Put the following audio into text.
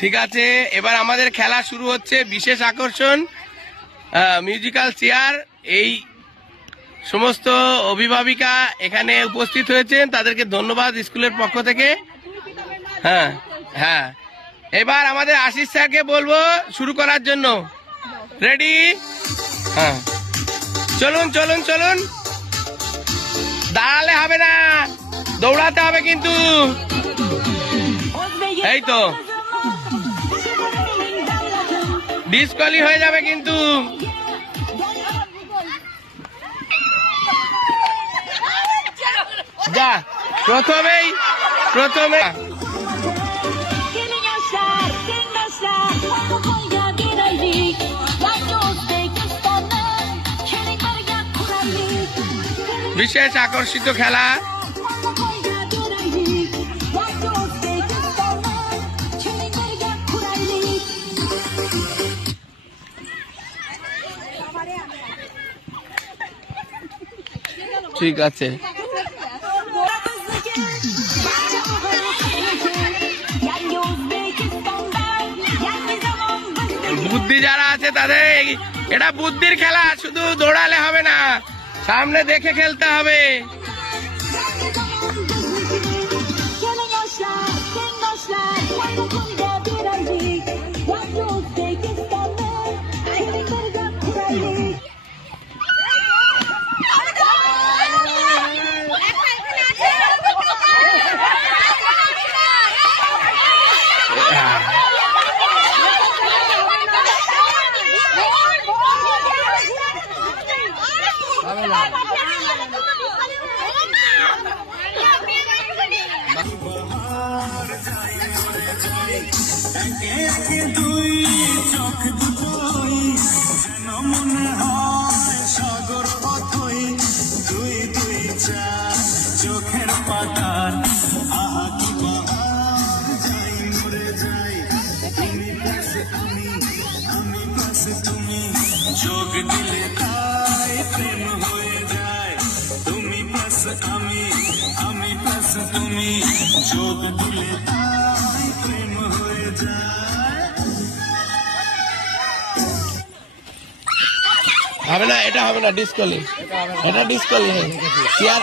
ঠিক আছে, এবার আমাদের খেলা শুরু হচ্ছে। বিশেষ আকর্ষণ মিউজিক্যাল চেয়ার। এই সমস্ত অভিভাবিকা এখানে উপস্থিত হয়েছেন, তাদেরকে ধন্যবাদ স্কুলের পক্ষ থেকে। হ্যাঁ হ্যাঁ, এবার আমাদের আশিস স্যারকে বলবো শুরু করার জন্য। রেডি? হ্যাঁ, চলুন চলুন চলুন, দাঁড়ালে হবে না, দৌড়াতে হবে কিন্তু। এই তো, ডিসকোয়ালি হয়ে যাবে কিন্তু। যা, প্রথমে বিশেষ আকর্ষিত খেলা। ঠিক আছে, বুদ্ধি যারা আছে তাদের এটা বুদ্ধির খেলা, শুধু দৌড়ালে হবে না, সামনে দেখে খেলতে হবে। চোখের পাতার আহা কি বাহার, যাই মরে যাই তুমি পাশে, আমি পাশে তুমি, যোগ দিলে তাই প্রেম হয়ে যায়। তুমি পাশে আমি পাশে তুমি, যোগ দিলে তাই প্রেম হয়ে যায়। হবে না, এটা হবে না, ডিসকোয়ালি, এটা ডিসকোয়ালি। চেয়ার